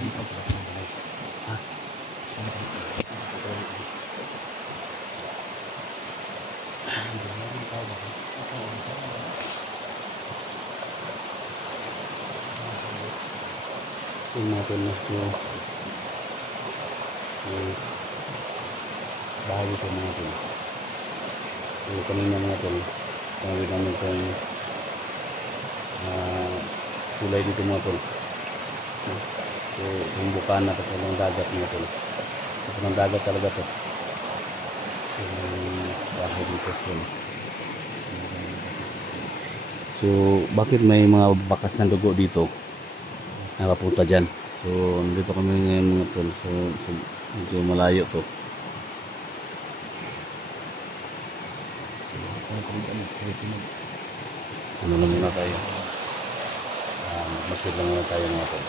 dito. Ha? Yung natin na yung bahay dito mga tol. Yung kanina mga tol, gawin namin itong kulay dito mga tol. So yung bukana at yung dagat mga tol. Ito ng dagat talaga to. Yung bahay dito so. So bakit may mga bakas ng dugo dito? Nakapunta dyan. So nandito kami ngayon mga tol. So medyo malayo to. Ano lang muna tayo. Masid lang muna tayo mga tol.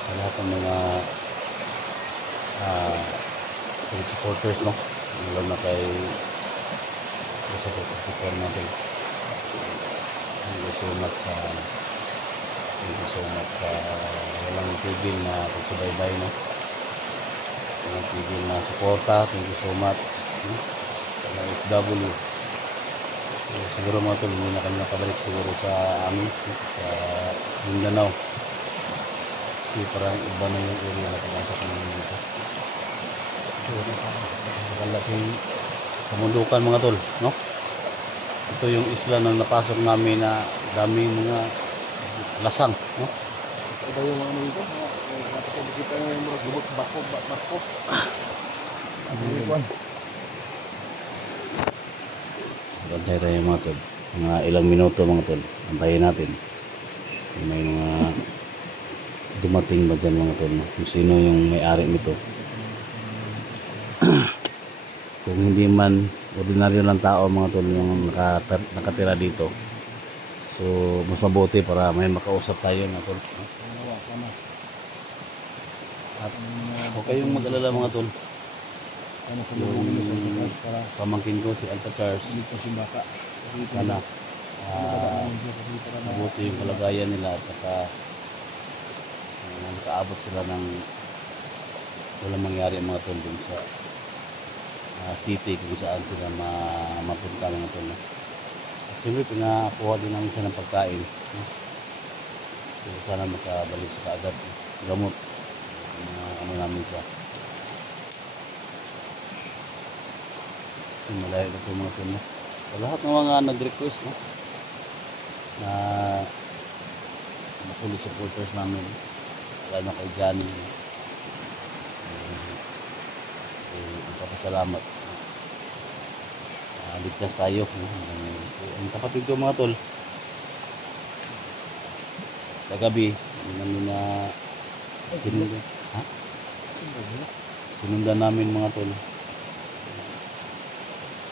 Sa lahat ng mga supporters no. Lalo na kay sa support natin. Thank you so much sa walang tigil na pagsubaybay no. Walang tigil na suporta. Thank you so much sa FW. So, siguro mga tol hindi na kami nakabalik siguro sa amin sa Mindanao kasi parang iba na yung area na pagkasok namin dito. So nakalaking kamundukan mga tol no. Ito yung isla na napasok namin na daming mga lasang no. Ito yung mga dito kita yung mga gubot bako. Bantay tayo mga tol. Mga ilang minuto mga tol. Antayin natin. May mga dumating ba dyan mga tol. Kung sino yung may-ari nito. Kung hindi man ordinaryo lang tao mga tol yung nakatira dito. So mas mabuti para may makausap tayo mga tol. At huwag kayong mag-alala mga tol. Yung pamangkin ko si Alpha Charles sana mabuti yung kalagayan nila at nakaabot sila ng walang mangyari mga tol dun sa city kung saan sila mapunta mga tol. At siyempre pinakuha din namin siya ng pagkain so sana makabalik sa kaagad gamot ano namin siya. So, malayo na ito mga tol no? So, lahat ng mga nag-request no? Na solid supporters namin lalo na kay Johnny magpapasalamat ligtas tayo no? Ang kapatid ko mga tol kagabi namin na sinundan namin mga tol.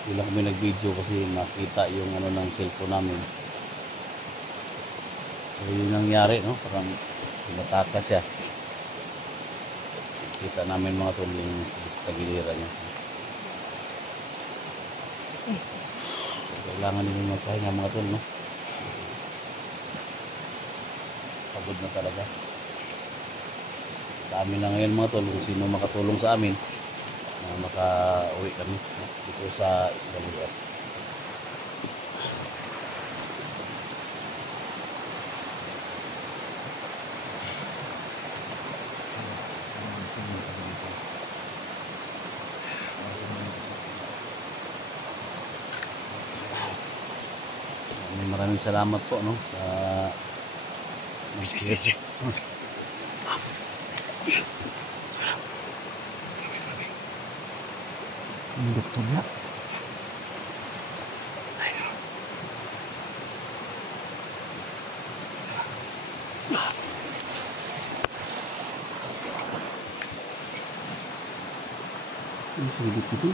Hindi lang kami nag-video kasi makita yung ano ng cellphone namin. So yun nangyari no, parang mataka siya. Kita namin mga tol yung sa tagilira niya. So, kailangan nila magpahinga mga tol no. Pagod na talaga. Sa amin lang ngayon mga tol kung sino makatulong sa amin. Maka-uwi kami dito sa SWS. Maraming salamat po no sa Yung doktor niya. Ang sulit ito.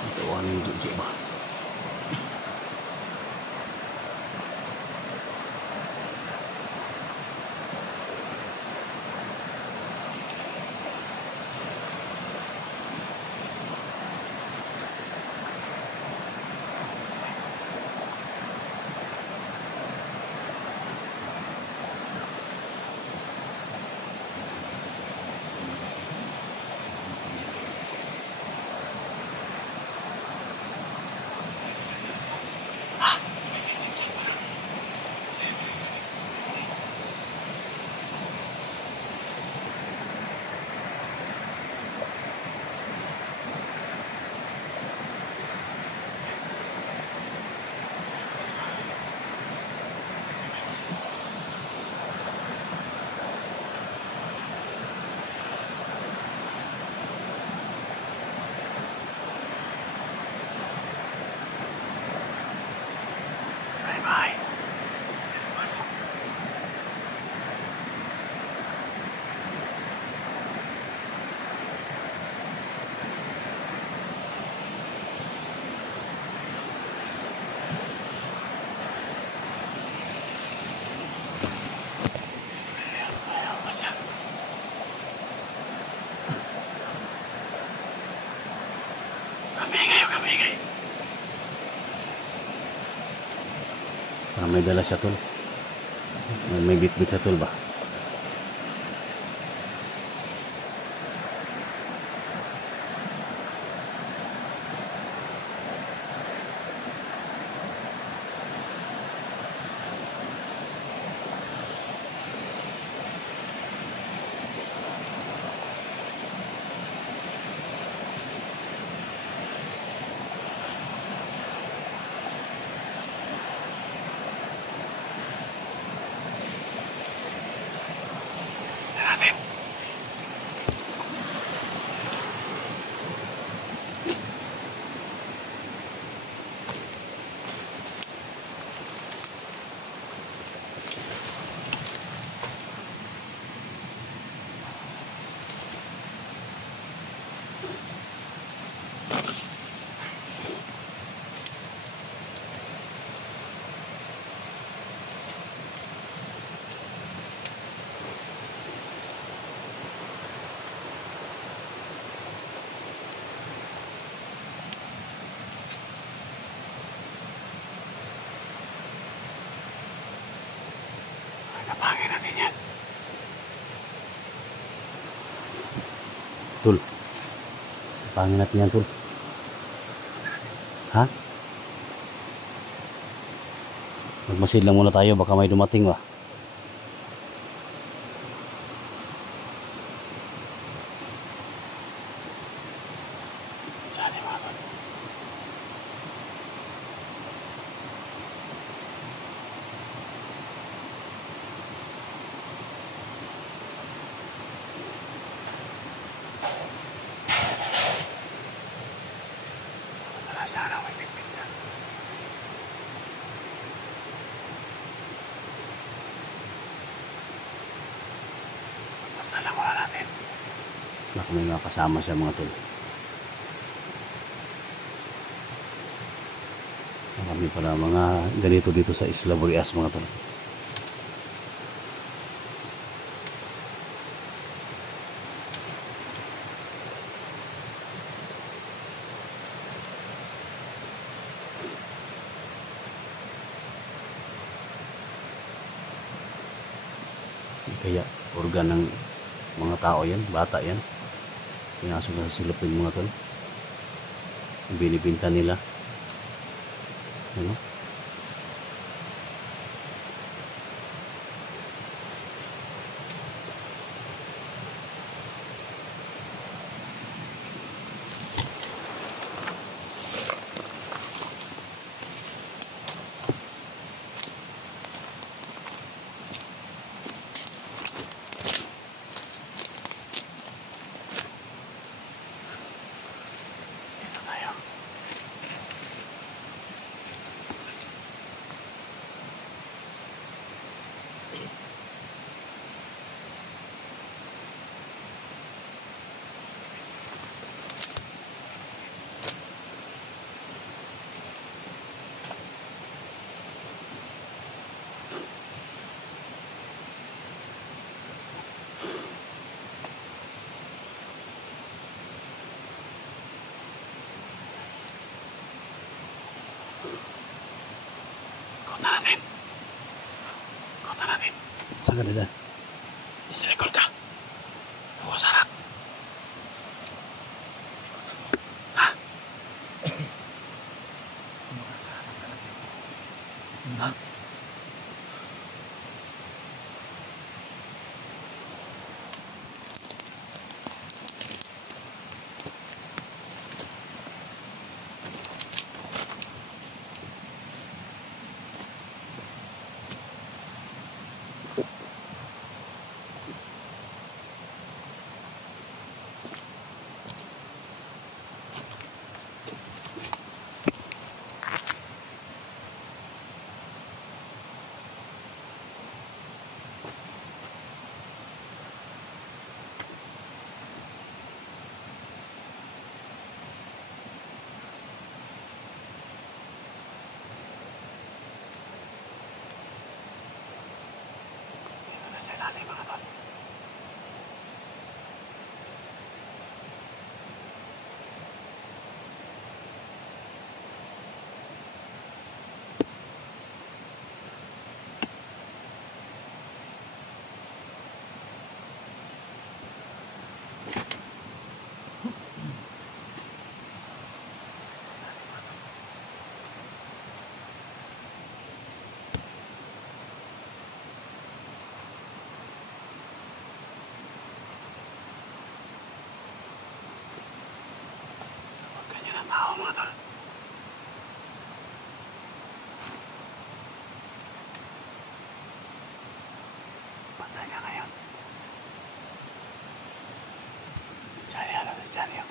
Ito ano yung jujur ba? May dala siya tol. May bit-bit siya tol ba? Napangin natin yan. Tul. Napangin natin yan, Tul. Ha? Magmasid lang muna tayo. Baka may dumating ba? Diyan mga Tul. Sana may bigbit siya. Basta lang wala natin. Baka may mga kasama siya mga tol. Marami pala mga ganito dito sa Isla Burias mga tol. Kaya organ ng mga tao yan, bata yan. Pinasok na sa silupin mga tol. Binibinta nila. Ano? Kota natin. Saan ka nila? Sa likod ka. Bukas harap. Ha? Ha? Tanya ngayon. Cari anak cari yang.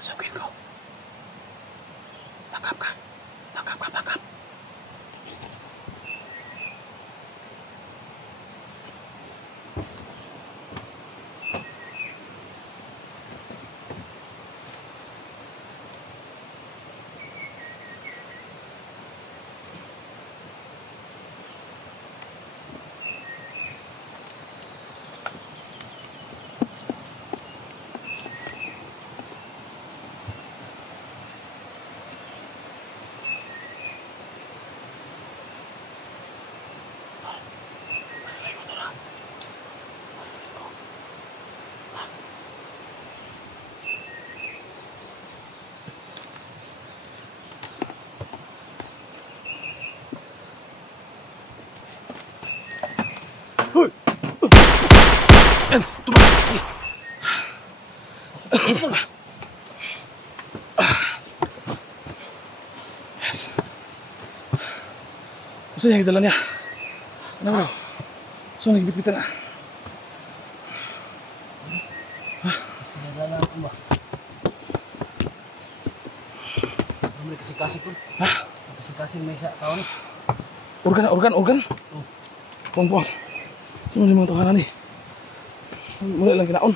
Masukin ko. Tangkap ka. Tangkap ka, tangkap. Coba sih. Masa yang kita ya? Kenapa? So lagi bit-bitan ah. Kasih pun. Hah? Kasih Mesya tahun. Organ. Puang. Cuma 5 tahunan nih. Mulai lang kinaon.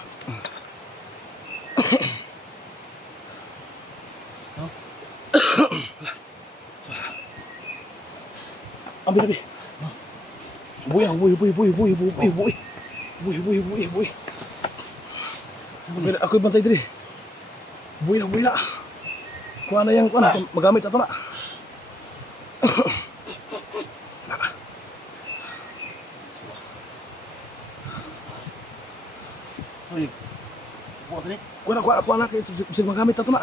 Ambil. Buih. Ambil aku bantai tadi. Buih na. Kuha na yang magamit ato na. Kuha na bisa magamit ato na.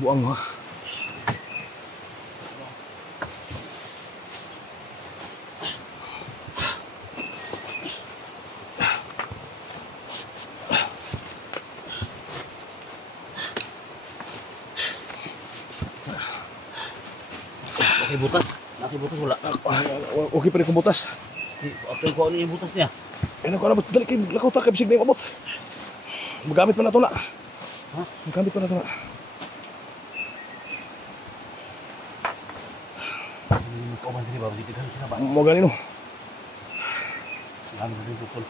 Buang ha. Oke butas wala. Oke pa rin kung butas. Oke ko ano yung butas niya? Ano ko na ba? Dali kayo lakaw ta kay bisig na yung abot. Magamit pa na ito na. Ha? Magamit pa na ito na. Sino ka man diri ba? Sige kan sila ba? Mo ganin no. Ano ba dito tol?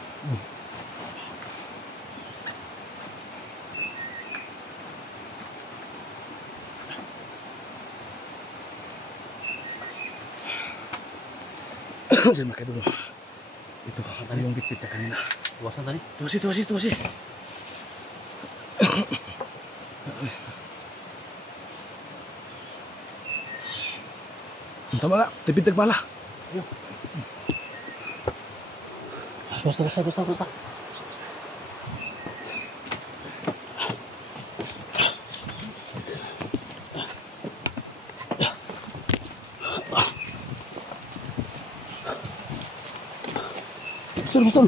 Diyan na kayo dulu. Ito yung bitbit na kanina. Tuwasan tani? Tuwasi. Tama nga, tipid nagbala. Basta. Betul.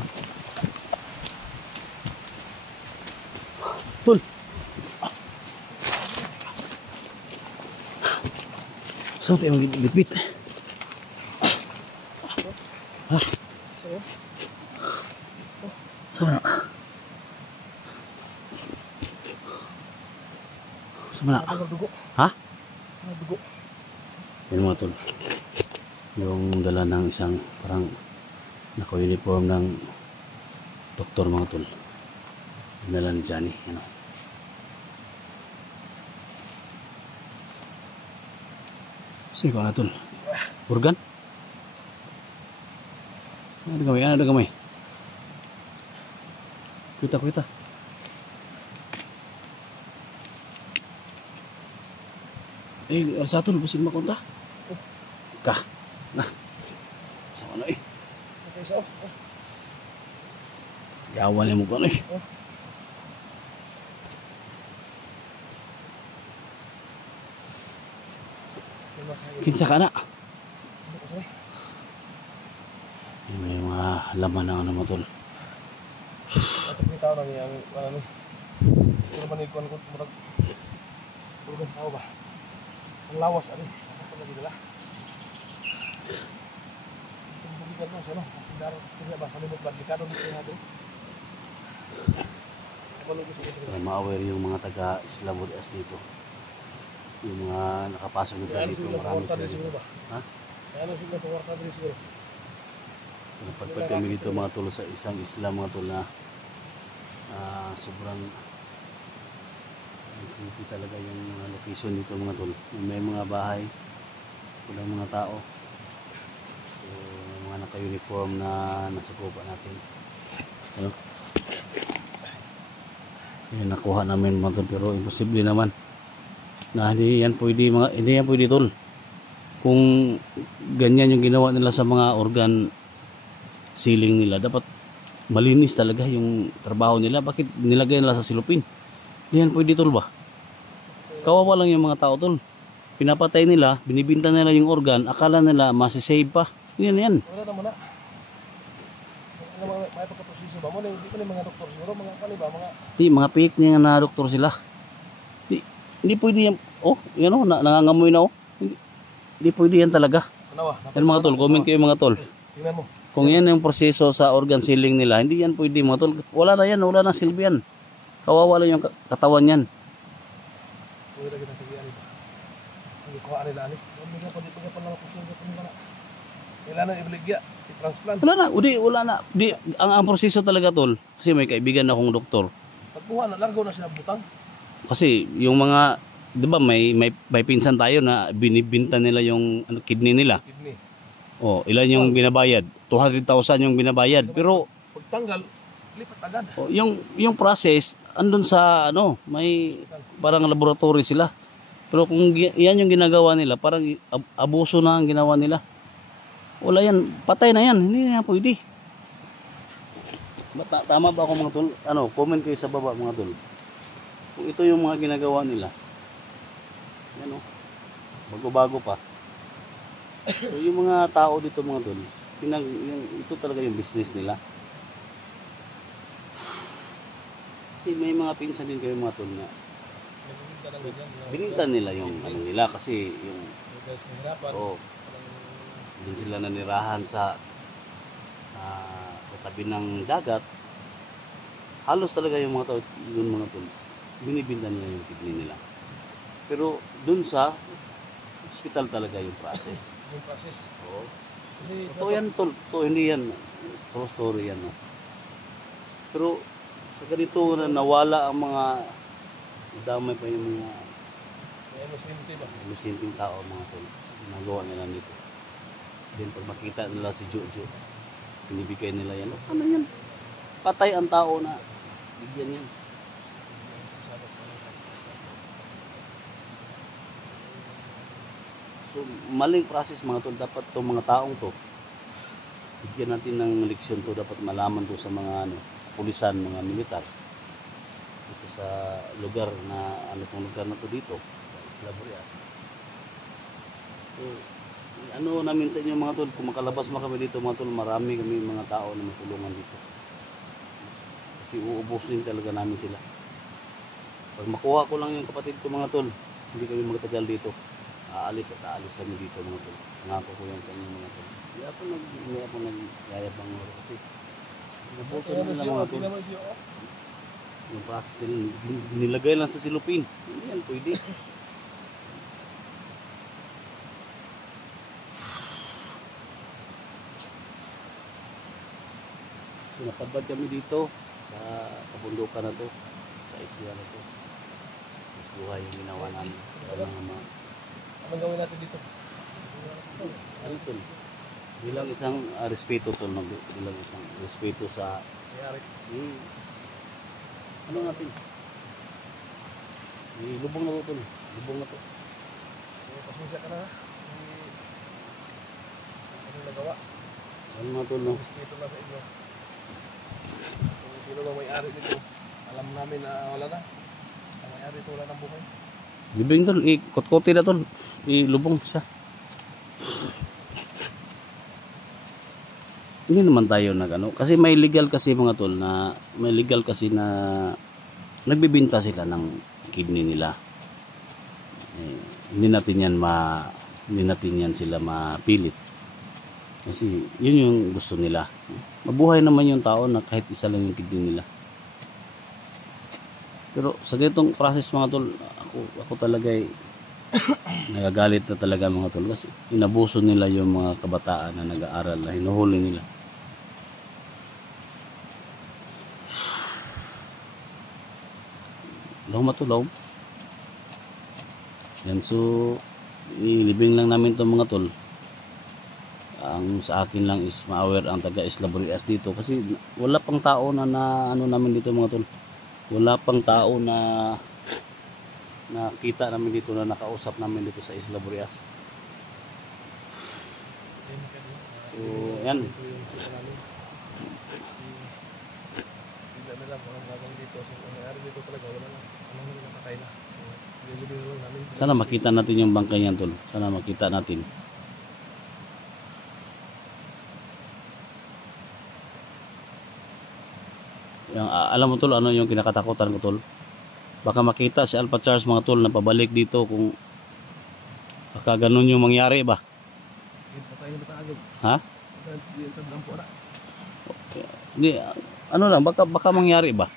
Betul. Saan tayo mag-bit-bit? Sama na. Ha? Dugo. Yan mga tol. Yung dala ng isang parang naka-uniform ng doktor mga tol. Dala ni Johnny. Ano? Sige ko na tol. Organ? Ano gamay? Kita. Sa tol, basig makunta. Kah. Nah. Sama na eh. Yawan yang mukha eh. Kinsa ka na? May mga laman ng ano mo tol. Kita orang yang mana nih? Puro manikon ko murag. Puro ka sa ba? Ang lawas ani. Ako lagi dala. Tumbugan mo sino? Daro tiga ba kalimot ba dikado dito natin. Ma-aware yung mga taga-Islam Wodas dito. Yung mga nakapasok nila dito, marami sila dito. Ha? Ano sila tuwarta din siguro. Napagpag kami dito mga tol sa isang Islam mga tol na sobrang creepy talaga yung mga location dito mga tol. May mga bahay, walang mga tao. So, mga naka-uniform na nasa kupa natin. Ano? Yan nakuha namin mga tol, pero imposible naman na hindi yan pwede tol. Kung ganyan yung ginawa nila sa mga organ sealing nila, dapat malinis talaga yung trabaho nila. Bakit nilagay nila sa silupin? Hindi yan pwede tol ba? Kawawa lang yung mga tao tol. Pinapatay nila, binibinta nila yung organ, akala nila masisave pa. Yan. Wala naman na. Ano may pagkaproseso ba mo? Hindi ko na mga doktor siguro, mga kaliba, mga fake niya na doktor sila. Hindi pwede yan. Yan nangangamoy na Hindi pwede yan talaga. Yan mga tol, comment kayo mga tol. Tingnan mo. Kung yan yung proseso sa organ sealing nila, hindi yan pwede mga tol. Wala na silbi yan. Kawawa lang yung katawan yan. Wala kita tigian ito. Hindi ko nila ani. Hindi ko dito pa lang proseso ko nila. Kailangan ibaligya, i-transplant. Wala na. Ang proseso talaga tol, kasi may kaibigan akong doktor. Pagkuha na largo na sila butang. Kasi yung mga, 'di ba may pinsan tayo na binibinta nila yung kidney nila. Kidney. Ilan yung binabayad? 200,000 yung binabayad. Pero pagtanggal, lipat agad. Yung process andun sa may parang laboratory sila. Pero kung yan yung ginagawa nila, parang abuso na ang ginawa nila. Wala yan, patay na yan, hindi na yan pwede. Tama ba ako mga tol? Comment kayo sa baba mga tol. Kung ito yung mga ginagawa nila. Yan bago-bago pa. So yung mga tao dito mga tol, ito talaga yung business nila. Kasi may mga pinsan din kayo mga tol na binigtan nila yung nila kasi yung din sila nanirahan sa katabi ng dagat. Halos talaga yung mga tao yun mga tol. binibinta nila yung kidney nila. Pero dun sa hospital talaga yung process. Yung process. Oo. Kasi Totoo yan, tol. Totoo, hindi yan. True story yan. No? Pero sa ganito na nawala ang mga damay pa yung mga may inosente ba? inosenteng tao, mga tol. Nagawa nila dito. Then pag makita nila si Jojo, binibigay nila yan. Oh, ano yan? Patay ang tao na bigyan yan. So, maling process mga tol. Dapat itong mga taong to, bigyan natin ng leksyon to. Dapat malaman to sa mga pulisan, mga militar. Dito sa lugar na, pong lugar na to dito, sa Isla Burias. So, ano namin sa inyo mga tol, kung makalabas mo kami dito mga tol, marami kami mga tao na matulungan dito. Kasi uubusin talaga namin sila. Pag makuha ko lang yung kapatid ko mga tol, hindi kami magtagal dito. Aalis at aalis kami dito mga tol. Nangako ko yan sa inyo mga tol. Hindi ako nagyayabang kasi nabuto na nila mga tol. Yung process nilagay lang sa silupin. Hindi yan pwede. Napadbad kami dito sa kabundukan na to, sa isla na to. Mas buhay yung ginawa namin. Anong gawin natin dito? Ano to? Bilang isang respeto to, no? Bilang isang respeto sa Mayari. ano natin? Lubong na to, lubong na to. Pasensya ka na ha. Kasi ano nagawa? Ano na to, no? Respeto na sa inyo. Kung sino lang may-ari nito, alam namin na wala na. Ang may-ari ito wala ng buhay. Libing tol, ikot-kote na tol. Ilubong siya. Hindi naman tayo nagano kasi may legal kasi mga tol na may legal kasi na nagbebenta sila ng kidney nila. Hindi natin yan sila mapilit. Kasi yun yung gusto nila. Mabuhay naman yung tao na kahit isa lang yung kidney nila. Pero sa ganitong process mga tol, ako talaga nagagalit na talaga mga tol kasi inabuso nila yung mga kabataan na nag-aaral na hinuhuli nila. Lahom matulaw. Yan, so ilibing lang namin itong mga tol. Ang sa akin lang is ma-aware ang taga Isla Burias dito kasi wala pang tao na ano namin dito mga tol. Wala pang tao na nakita namin dito na nakausap namin dito sa Isla Burias. So, yan. Ito yung kita namin. Bigla na lang mga gagawin dito. So, ang may-ari dito talaga wala na. Ano na nakatay na. Nilibing lang namin. Sana makita natin yung bangkay niyan tol. Sana makita natin. Yung, alam mo tol, ano yung kinakatakutan ko tol? Baka makita si Alpha Charles mga tol na pabalik dito kung baka ganun yung mangyari ba? Patay na bataagod. Ha? Hindi ang tandampo na. Hindi, ano lang, baka mangyari ba?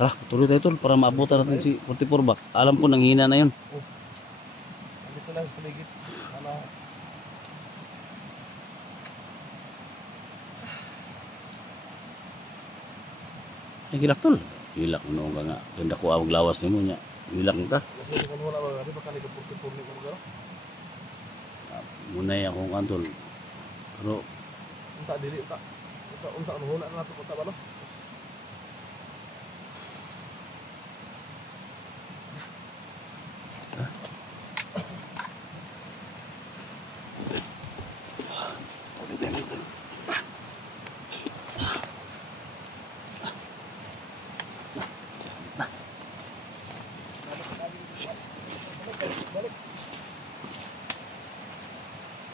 Tara, tuloy tayo tol para maabutan natin si 44 bak. Alam ko nang hina na yun. Dito lang sa paligid. Ano? Gilak tol. Gilak mo ka nga. Ganda ko awag lawas ni mo niya. Gilak ka. Kasi kung wala ba, di ba kanina purti-purti ko garo? Munay akong antol. Pero Unta dili unta. Unta ano huna na nato punta ba no?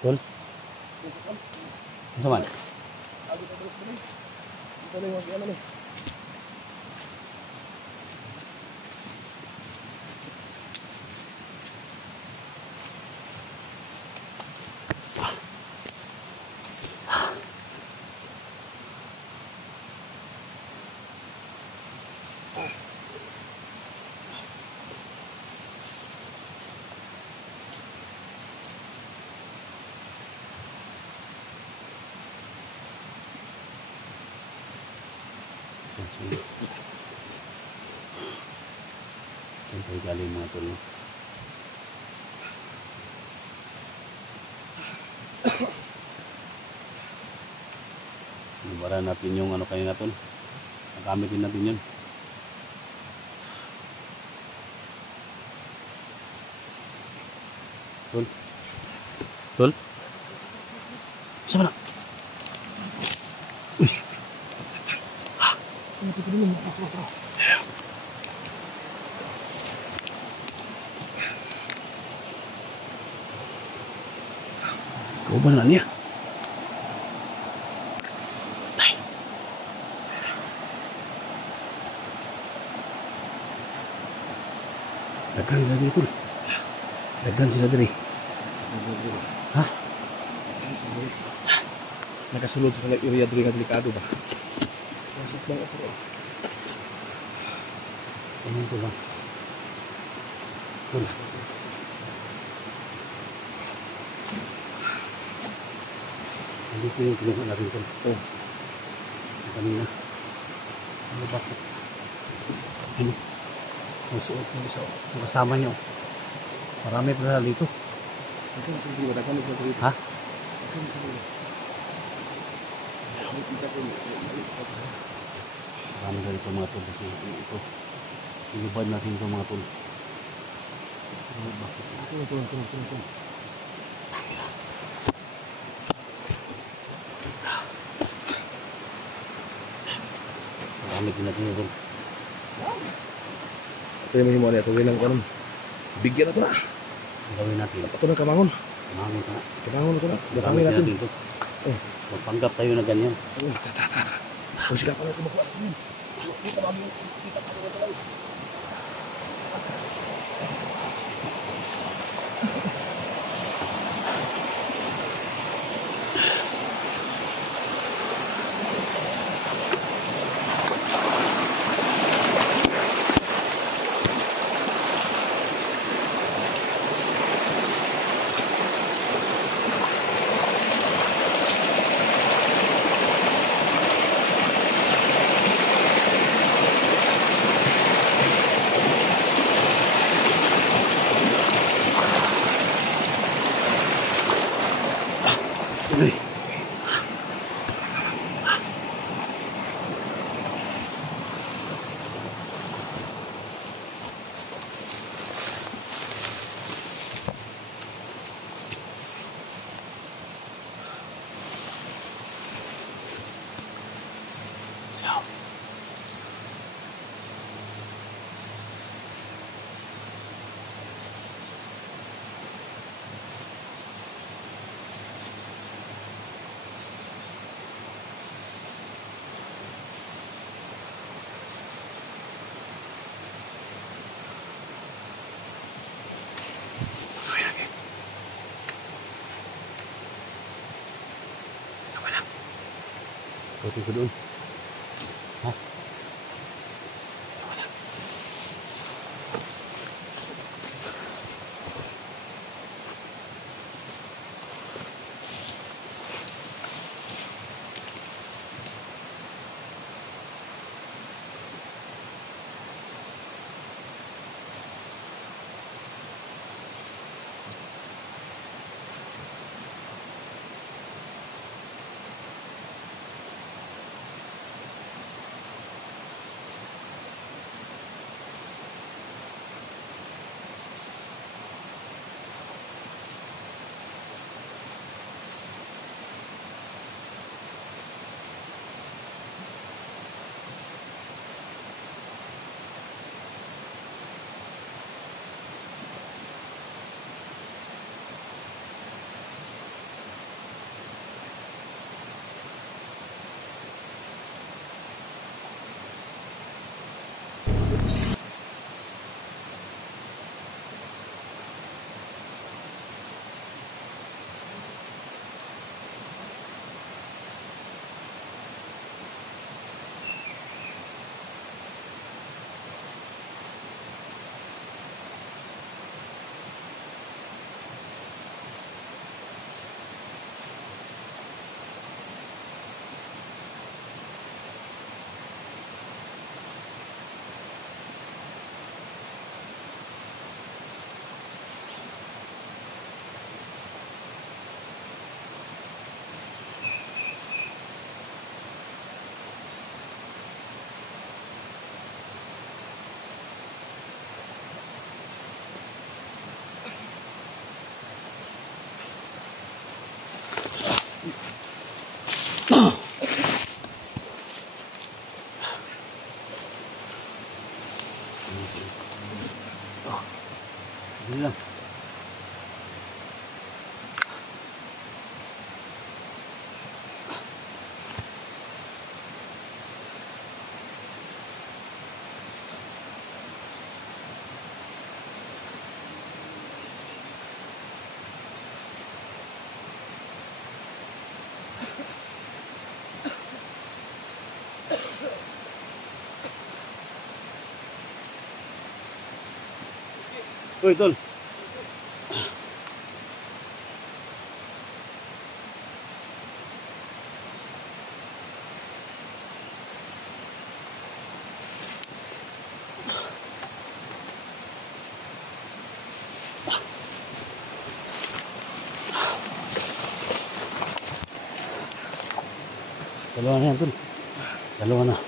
tol. Ano man? Abi ta terus dili. Ito lang yung ano ni. Saan tayo galing mga tol? Ibara natin yung ano kanina tol. Nagamit din natin yun. Tol. Tol. Saan na? Uy. Kau ba na niya? Daghan sila dito. Daghan sila diri. Ha? Nakasulod sa area diri nga delikado ba? Masuk bang ako. Ano ito lang? Tol. Dito yung tulungan natin tol. Oh. Kanina. Ano bakit? Ano? May suot yung isa. Yung kasama nyo. Marami pala dito. Ito sa diri ba kami sa diri. Ha? Ito sa diri. Marami na dito mga tol kasi ito. Ilubad natin ito mga tol. Ano bakit? Ito. Marami din natin ito. Ito yung mahimo niya. Ito yung kanon. Bigyan na ito na. Ang gawin natin. Ito na kamangon. Marami na. Kamangon ito na. Gamit Gamit natin. natin ito. Oh. Magpanggap tayo na ganyan. Oh, tata. Kung sila pala ito makuha. Kita namin yung kita pa ito lang. Uy. Ciao. Putih ko doon. Ha? Hindi lang. Uy, tol. Dalawa na yan, tol. Dalawa na.